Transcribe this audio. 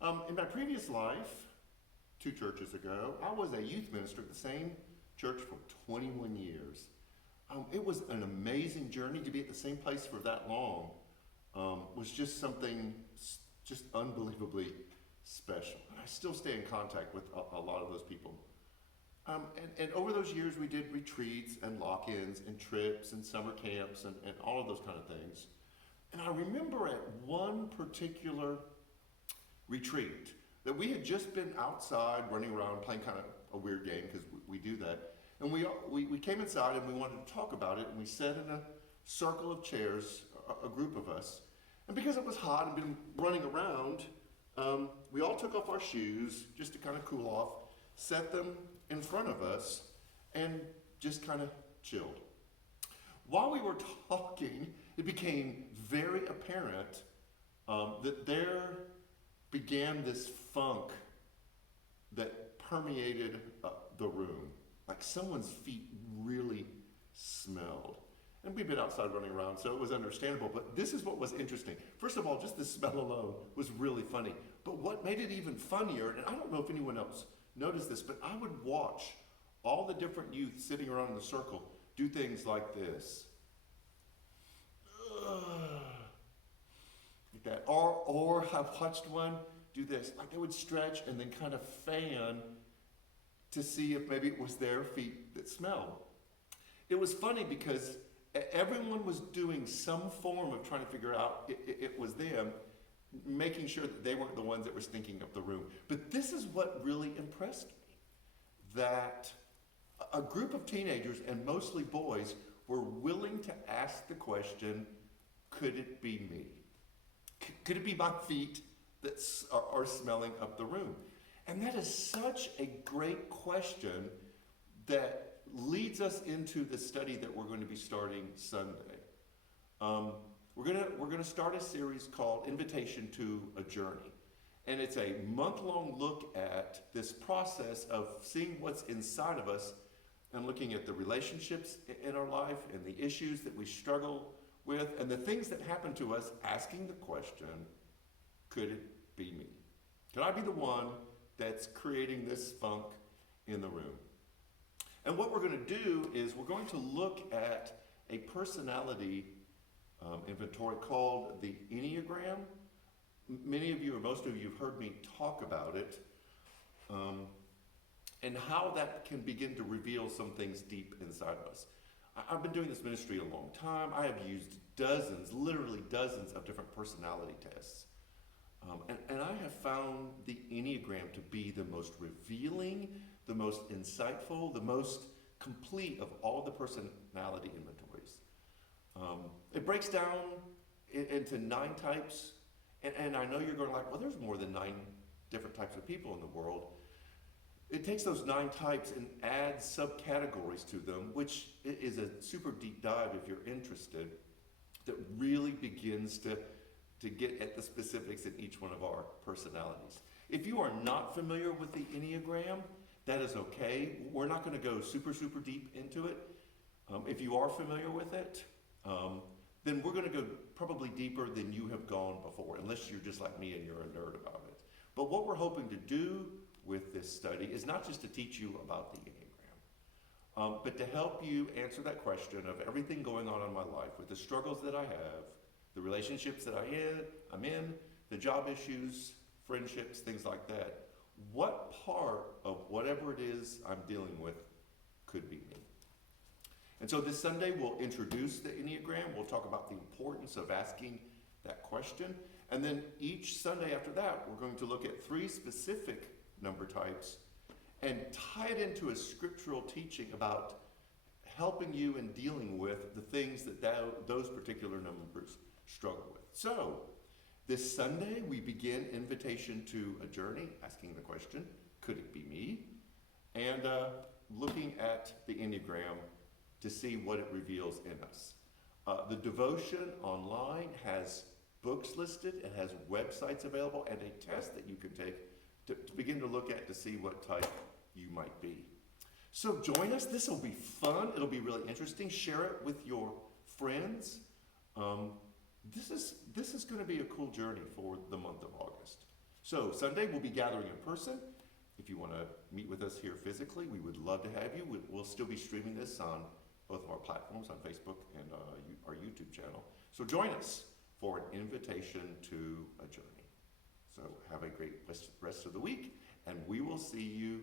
In my previous life, 2 churches ago, I was a youth minister at the same church for 21 years. It was an amazing journey to be at the same place for that long. Was just something just unbelievably special. I still stay in contact with a lot of those people. And over those years, we did retreats and lock-ins and trips and summer camps and all of those kind of things. And I remember at one particular retreat that we had just been outside running around playing kind of a weird game because we do that. And we came inside and we wanted to talk about it, and we sat in a circle of chairs, a group of us. And because it was hot and been running around, we all took off our shoes just to kind of cool off, set them in front of us, and just kind of chilled. While we were talking, it became very apparent that there began this funk that permeated the room. Like someone's feet really smelled. And we've been outside running around, so it was understandable. But this is what was interesting. First of all, just the smell alone was really funny. But what made it even funnier, and I don't know if anyone else noticed this, but I would watch all the different youth sitting around in the circle do things like this. Like that. Or I watched one do this. Like they would stretch and then kind of fan to see if maybe it was their feet that smelled. It was funny because everyone was doing some form of trying to figure out it was them, making sure that they weren't the ones that were stinking up the room. But this is what really impressed me, that a group of teenagers, and mostly boys, were willing to ask the question, could it be me? Could it be my feet that are smelling up the room? And that is such a great question that leads us into the study that we're going to be starting Sunday. We're gonna start a series called Invitation to a Journey. And it's a month-long look at this process of seeing what's inside of us and looking at the relationships in our life and the issues that we struggle with and the things that happen to us, asking the question, could it be me? Could I be the one that's creating this funk in the room? And what we're going to do is we're going to look at a personality inventory called the Enneagram. Many of you, or most of you, have heard me talk about it, and how that can begin to reveal some things deep inside of us. I've been doing this ministry a long time. I have used dozens, literally dozens of different personality tests. And I have found the Enneagram to be the most revealing, the most insightful, the most complete of all the personality inventories. It breaks down into 9 types, and I know you're going like, well, there's more than 9 different types of people in the world. It takes those 9 types and adds subcategories to them, which is a super deep dive if you're interested, that really begins to get at the specifics in each one of our personalities. If you are not familiar with the Enneagram, that is okay. We're not going to go super, super deep into it. If you are familiar with it, then we're going to go probably deeper than you have gone before, unless you're just like me and you're a nerd about it. But what we're hoping to do with this study is not just to teach you about the Enneagram, but to help you answer that question of everything going on in my life, with the struggles that I have, the relationships that I'm in, the job issues, friendships, things like that. What part of whatever it is I'm dealing with could be me? And so this Sunday we'll introduce the Enneagram. We'll talk about the importance of asking that question. And then each Sunday after that, we're going to look at 3 specific number types and tie it into a scriptural teaching about helping you in dealing with the things that those particular numbers struggle with. So this Sunday we begin Invitation to a Journey, asking the question, could it be me? And looking at the Enneagram to see what it reveals in us. The devotion online has books listed, it has websites available, and a test that you can take to begin to look at to see what type you might be. So join us. This will be fun. It'll be really interesting. Share it with your friends. This is going to be a cool journey for the month of August. So Sunday we'll be gathering in person. If you want to meet with us here physically, we would love to have you. We'll still be streaming this on both of our platforms, on Facebook and our YouTube channel. So join us for an invitation to a journey. So have a great rest of the week, and we will see you